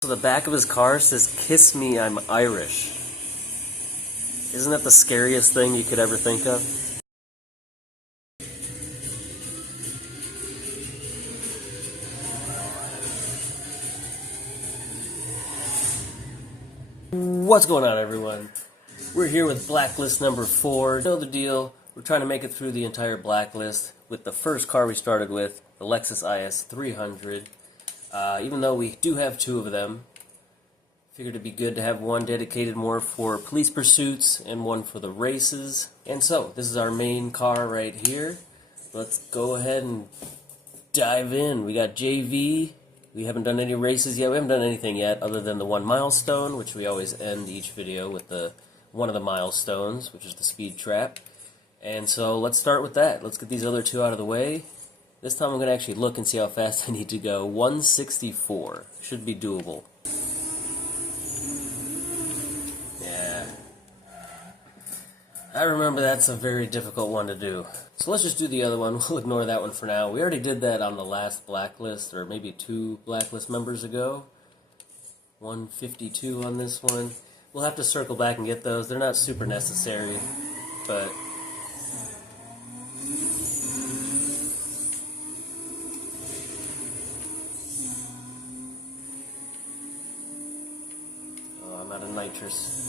So the back of his car says, "Kiss me, I'm Irish." Isn't that the scariest thing you could ever think of? What's going on, everyone? We're here with Blacklist number 4. You know the deal. We're trying to make it through the entire Blacklist with the first car we started with, the Lexus IS300. Even though we do have two of them, figured it'd be good to have one dedicated more for police pursuits and one for the races. And so, this is our main car right here. Let's go ahead and dive in. We got JV. We haven't done any races yet. We haven't done anything yet other than the one milestone, which we always end each video with one of the milestones, which is the speed trap. And so let's start with that. Let's get these other two out of the way. This time I'm going to actually look and see how fast I need to go. 164. Should be doable. Yeah. I remember that's a very difficult one to do. So let's just do the other one. We'll ignore that one for now. We already did that on the last Blacklist, or maybe 2 Blacklist members ago. 152 on this one. We'll have to circle back and get those. They're not super necessary, but... Oh, I'm out of nitrous.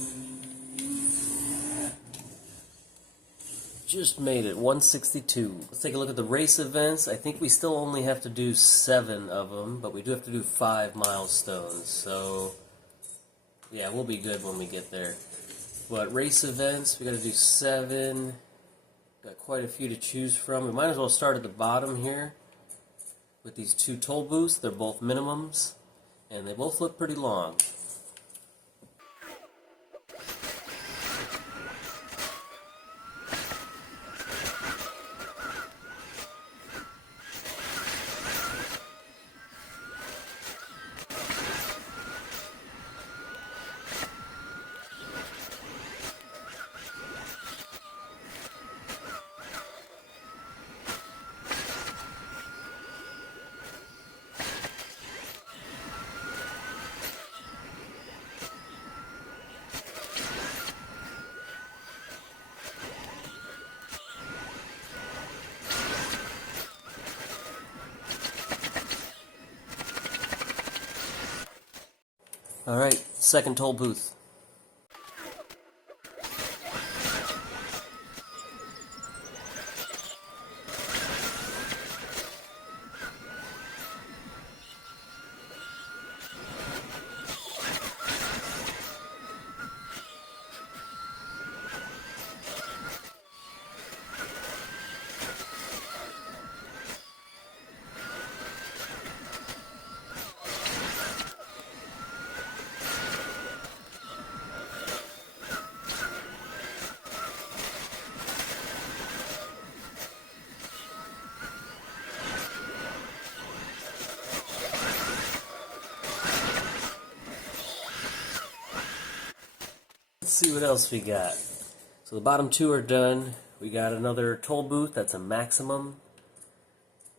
Just made it, 162. Let's take a look at the race events. I think we still only have to do 7 of them, but we do have to do 5 milestones. So, yeah, we'll be good when we get there. But race events, we got to do 7. Got quite a few to choose from. We might as well start at the bottom here with these 2 toll booths. They're both minimums, and they both look pretty long. Alright, second toll booth. Let's see what else we got. So the bottom 2 are done. We got another toll booth. That's a maximum.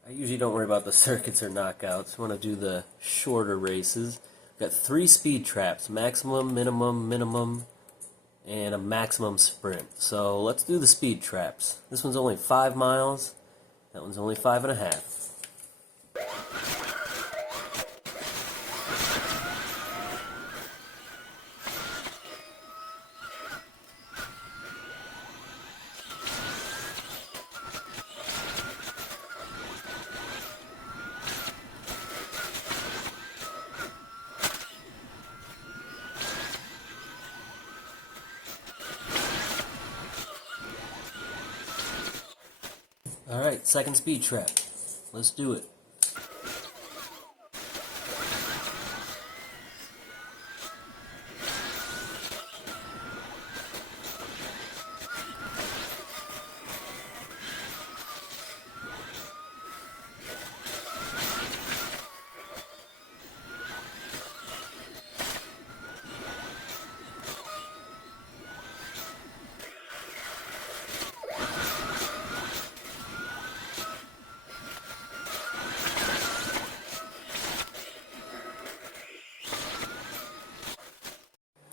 I usually don't worry about the circuits or knockouts. I want to do the shorter races. We've got 3 speed traps. Maximum, minimum, and a maximum sprint. So let's do the speed traps. This one's only 5 miles. That one's only 5.5. Alright, second speed trap. Let's do it.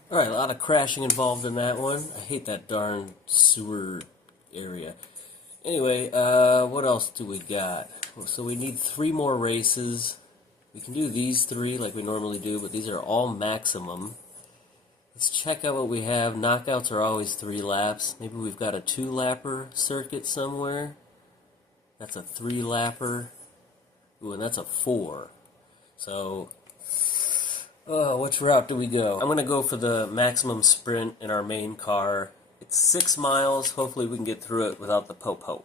Alright, a lot of crashing involved in that one. I hate that darn sewer area. Anyway, what else do we got? So we need 3 more races. We can do these 3 like we normally do, but these are all maximum. Let's check out what we have. Knockouts are always 3 laps. Maybe we've got a 2-lapper circuit somewhere. That's a 3-lapper. Ooh, and that's a 4. So, which route do we go? I'm going to go for the maximum sprint in our main car. It's 6 miles. Hopefully we can get through it without the po-po.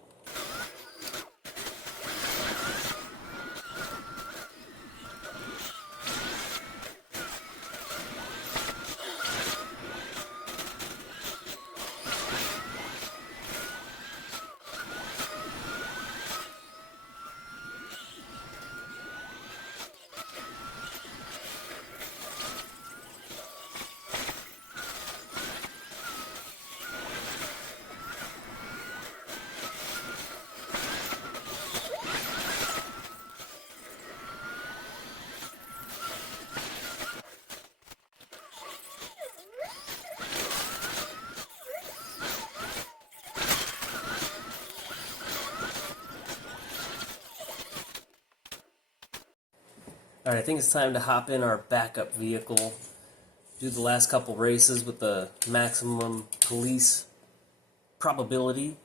Alright, I think it's time to hop in our backup vehicle. Do the last couple races with the maximum police probability.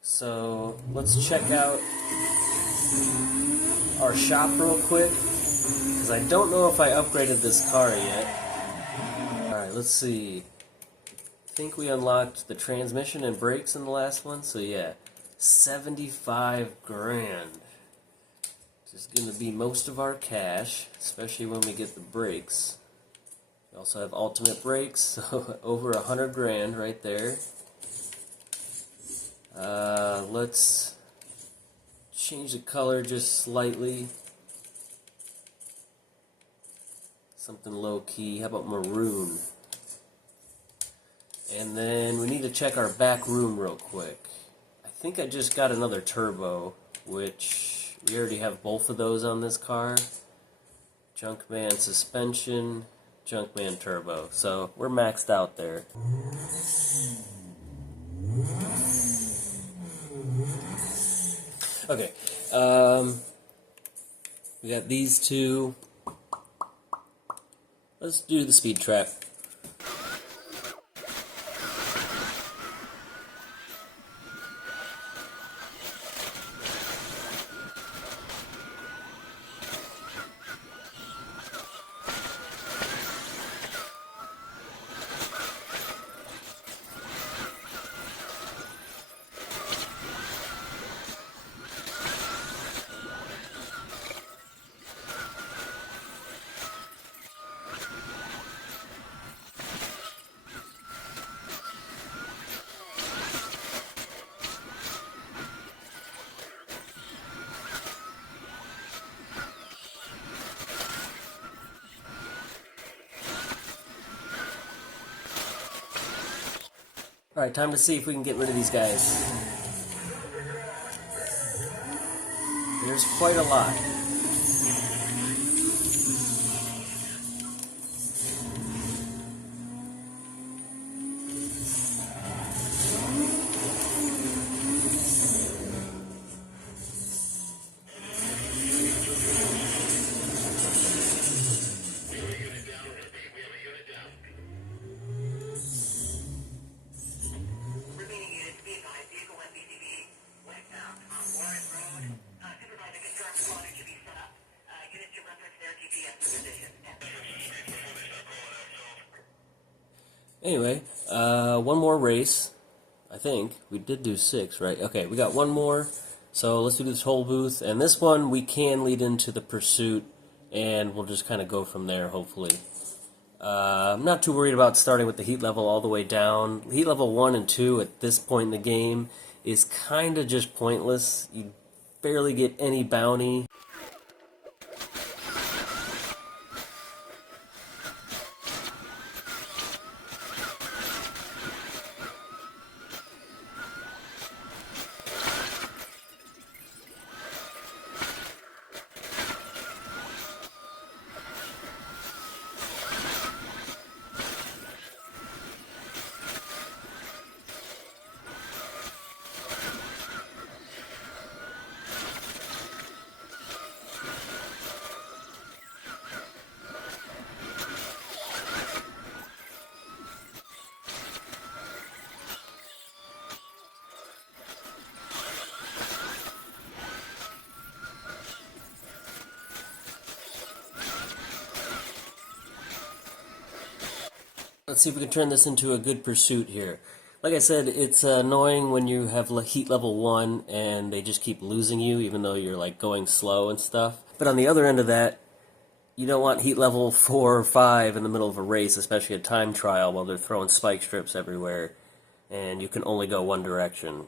So let's check out our shop real quick, because I don't know if I upgraded this car yet. Alright, let's see. I think we unlocked the transmission and brakes in the last one, so yeah, 75 grand. This is going to be most of our cash, especially when we get the brakes. We also have ultimate brakes, so over 100 grand right there. Let's change the color just slightly. Something low key. How about maroon? And then we need to check our back room real quick. I think I just got another turbo, which we already have both of those on this car. Junkman suspension, Junkman turbo. So we're maxed out there. Okay, we got these 2. Let's do the speed trap. Alright, time to see if we can get rid of these guys. There's quite a lot. Anyway, one more race. I think we did do 6, right? Okay, we got one more. So let's do this whole booth. And this one we can lead into the pursuit, and we'll just kind of go from there, hopefully. I'm not too worried about starting with the heat level all the way down. Heat level 1 and 2 at this point in the game is kind of just pointless. You barely get any bounty. Let's see if we can turn this into a good pursuit here. Like I said, it's annoying when you have heat level 1 and they just keep losing you even though you're like going slow and stuff. But on the other end of that, you don't want heat level 4 or 5 in the middle of a race, especially a time trial while they're throwing spike strips everywhere and you can only go one direction.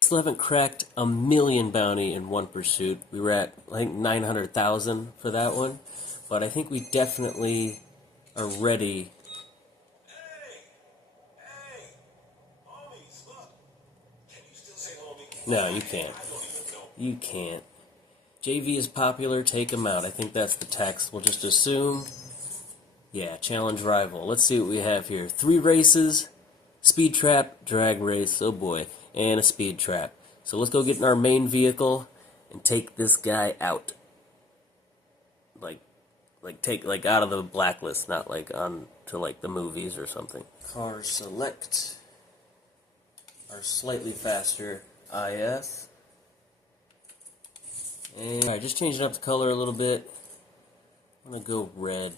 Still haven't cracked a million bounty in one pursuit. We were at, I think, 900,000 for that one. But I think we definitely are ready. No, you can't. You can't. JV is popular, take him out. I think that's the text. We'll just assume. Yeah, challenge rival. Let's see what we have here. 3 races, speed trap, drag race, oh boy, and a speed trap. So let's go get in our main vehicle and take this guy out. Like out of the blacklist, not like on to like the movies or something. Car select our slightly faster IS. And alright, just changing up the color a little bit. I'm gonna go red.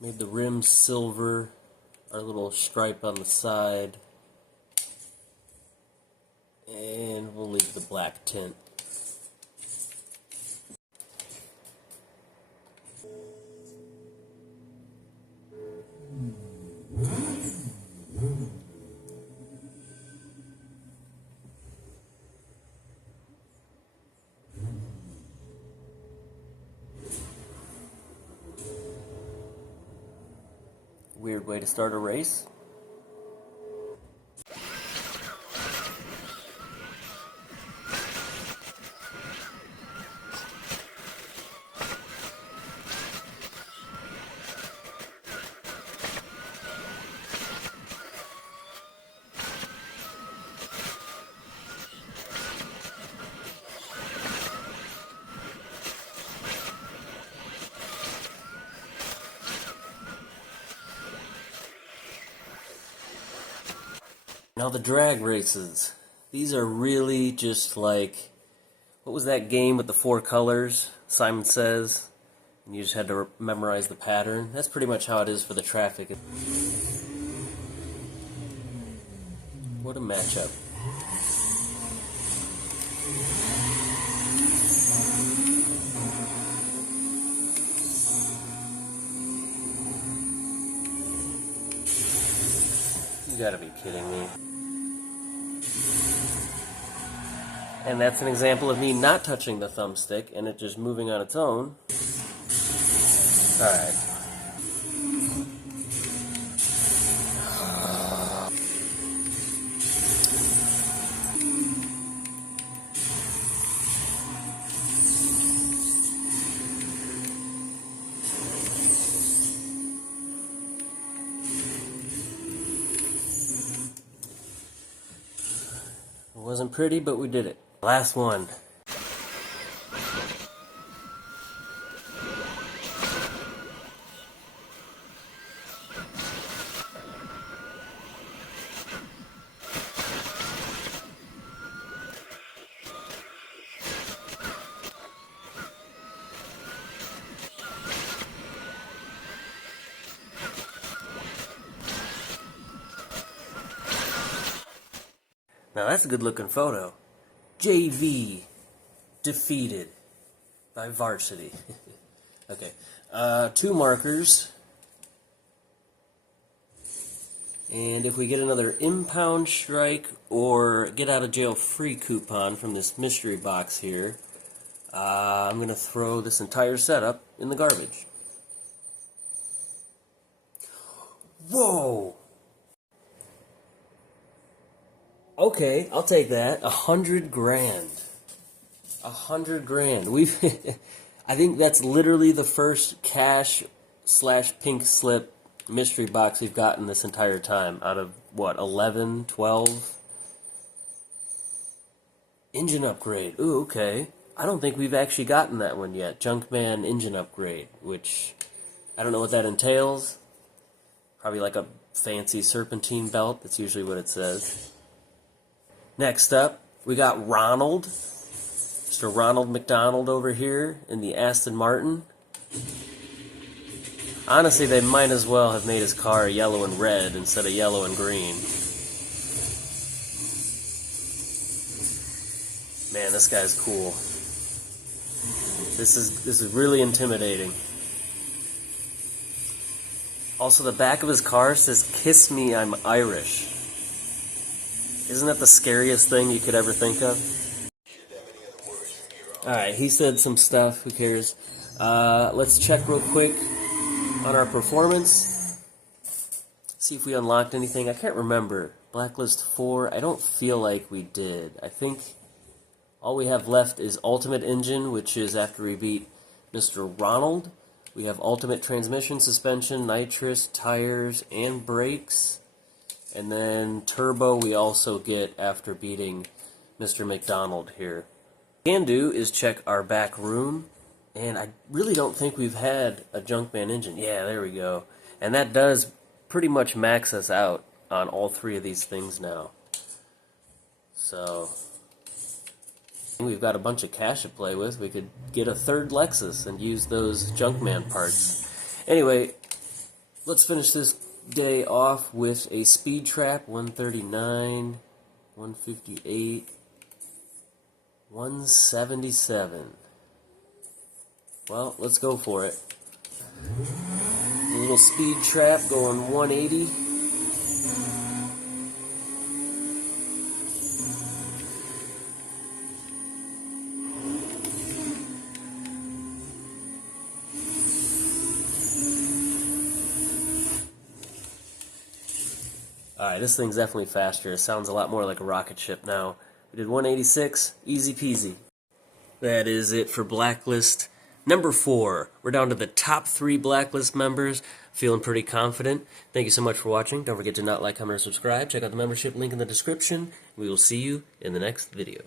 Made the rims silver, our little stripe on the side. And we'll leave the black tint. Weird way to start a race. Now the drag races. These are really just like, what was that game with the 4 colors? Simon Says. And you just had to memorize the pattern. That's pretty much how it is for the traffic. What a matchup. You gotta be kidding me. And that's an example of me not touching the thumbstick and it just moving on its own. Alright. It wasn't pretty, but we did it. Last one. Now that's a good looking photo. JV defeated by varsity. Okay, 2 markers. And if we get another impound strike or get out of jail free coupon from this mystery box here, I'm going to throw this entire setup in the garbage. Whoa! Okay, I'll take that. 100 grand. 100 grand. We've, I think that's literally the first cash/pink slip mystery box we've gotten this entire time. Out of what, 11, 12? Engine upgrade. Ooh, okay. I don't think we've actually gotten that one yet. Junkman engine upgrade, which I don't know what that entails. Probably like a fancy serpentine belt. That's usually what it says. Next up, we got Ronald. Mr. Ronald McDonald over here in the Aston Martin. Honestly, they might as well have made his car yellow and red instead of yellow and green. Man, this guy's cool. This is really intimidating. Also, the back of his car says, "Kiss me, I'm Irish." Isn't that the scariest thing you could ever think of? Alright, he said some stuff, who cares? Let's check real quick on our performance. See if we unlocked anything. I can't remember. Blacklist 4, I don't feel like we did. I think all we have left is Ultimate Engine, which is after we beat Mr. Ronald. We have Ultimate Transmission, Suspension, Nitrous, Tires, and Brakes. And then Turbo we also get after beating Mr. McDonald here. What we can do is check our back room. And I really don't think we've had a Junkman engine. Yeah, there we go. And that does pretty much max us out on all 3 of these things now. So we've got a bunch of cash to play with. We could get a 3rd Lexus and use those Junkman parts. Anyway, let's finish this day off with a speed trap. 139, 158, 177. Well, let's go for it. A little speed trap going 180. Alright, this thing's definitely faster. It sounds a lot more like a rocket ship now. We did 186, easy peasy. That is it for Blacklist number 4. We're down to the top 3 Blacklist members. Feeling pretty confident. Thank you so much for watching. Don't forget to like, comment, or subscribe. Check out the membership link in the description. We will see you in the next video.